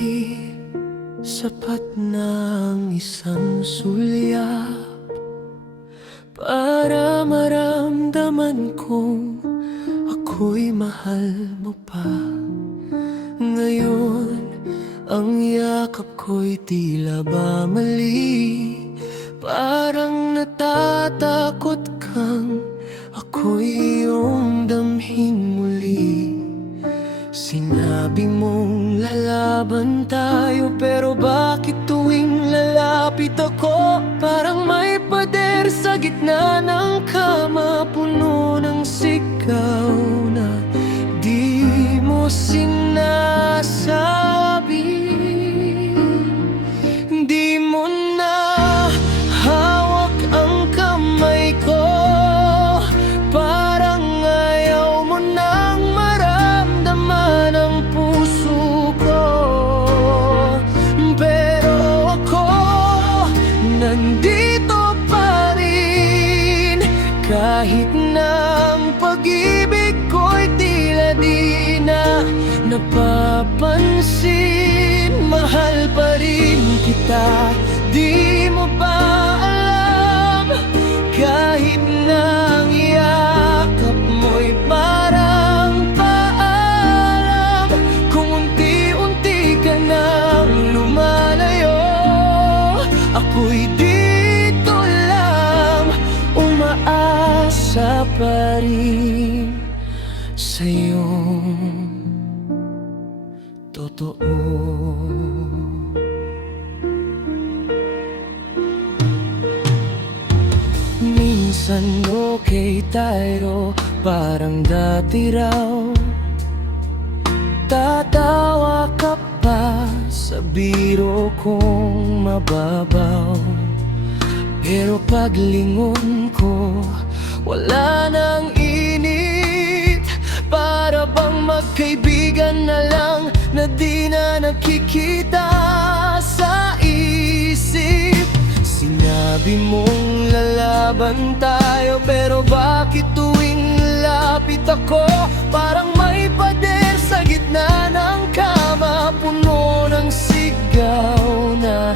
di sapat ng isang sulyap para maramdaman kong ako'y mahal mo pa. Ngayon, ang yakap ko'y tila ba mali? Parang natatakot kang ako'y iyong damhin muli. Sinabi mong lalaban tayo, pero bakit tuwing lalapit ako parang may pader sa gitna ng kama, puno ng sigaw na di mo sinasabi. Di mo na hawak ang kamay ko, parang ayaw mo nang maramdaman ang puso ko. Pero ako, nandito pa rin, kahit na ang pag-ibig ko'y tila di na napapansin. Mahal pa rin kita, di mo ba alam? Kahit na ang yakap mo'y parang paalam, kung unti-unti ka nang lumalayo, ako'y dito lang, umaasa pa rin sa'yong totoo. Minsan okay tayo, parang dati raw. Tatawa ka pa sa biro kong mababaw, pero paglingon ko, wala nang init. Para bang magkaibigan na lang na di na nakikita sa isip. Sinabi mong lalaban tayo, pero bakit tuwing lapit ako parang may pader sa gitna ng kama, puno ng sigaw na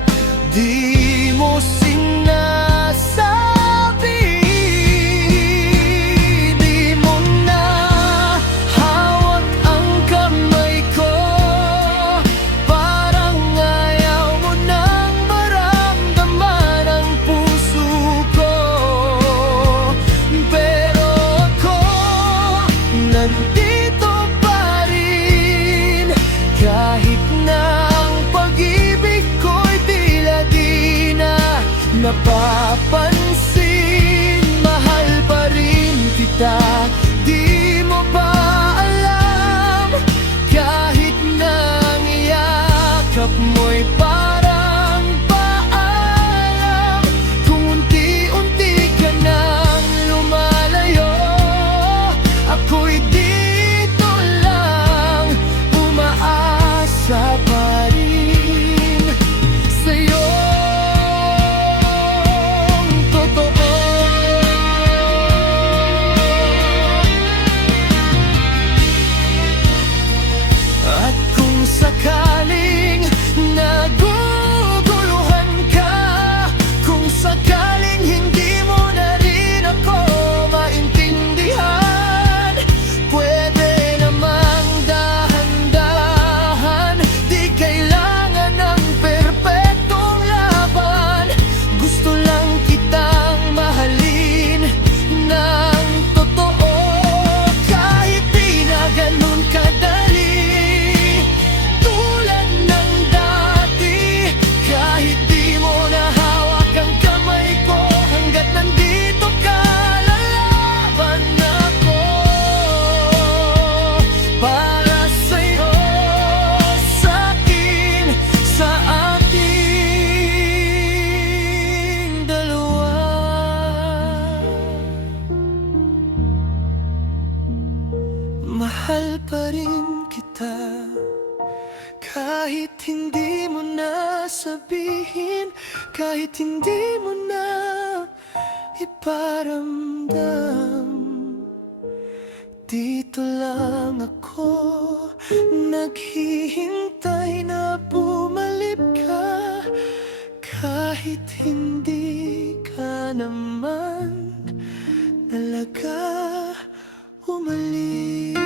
di mo sinasabi. Di mo na hawak ang kamay ko, parang ayaw mo nang maramdaman ang puso ko. Pero ako, nandito pa rin, kahit na ang pag-ibig ko'y tila di na napapansin. Mahal pa rin kita, di mo ba alam? Kahit na ang yakap mo'y parang paalam, kung unti-unti ka nang lumalayo, ako'y dito lang, umaasa pa rin sa'yo. Totoo. At kung sakaling naguguluhan ka, kung sakaling hindi mo na rin ako maintindihan, pwede namang dahan-dahan, di kailangan ng perpektong laban. Gusto lang kitang mahalin ng totoo, kahit di na ganun kadali. Tulad ng dati, kahit di mo na hawak ang kamay ko, hanggat nandito ka, lalaban ako para sa'yo, sa'kin, sa ating dalawa. Mahal pa rin kita, kahit hindi mo na sabihin, kahit hindi mo na iparamdam. Dito lang ako, naghihintay na bumalik ka. Kahit hindi ka naman talaga umalis.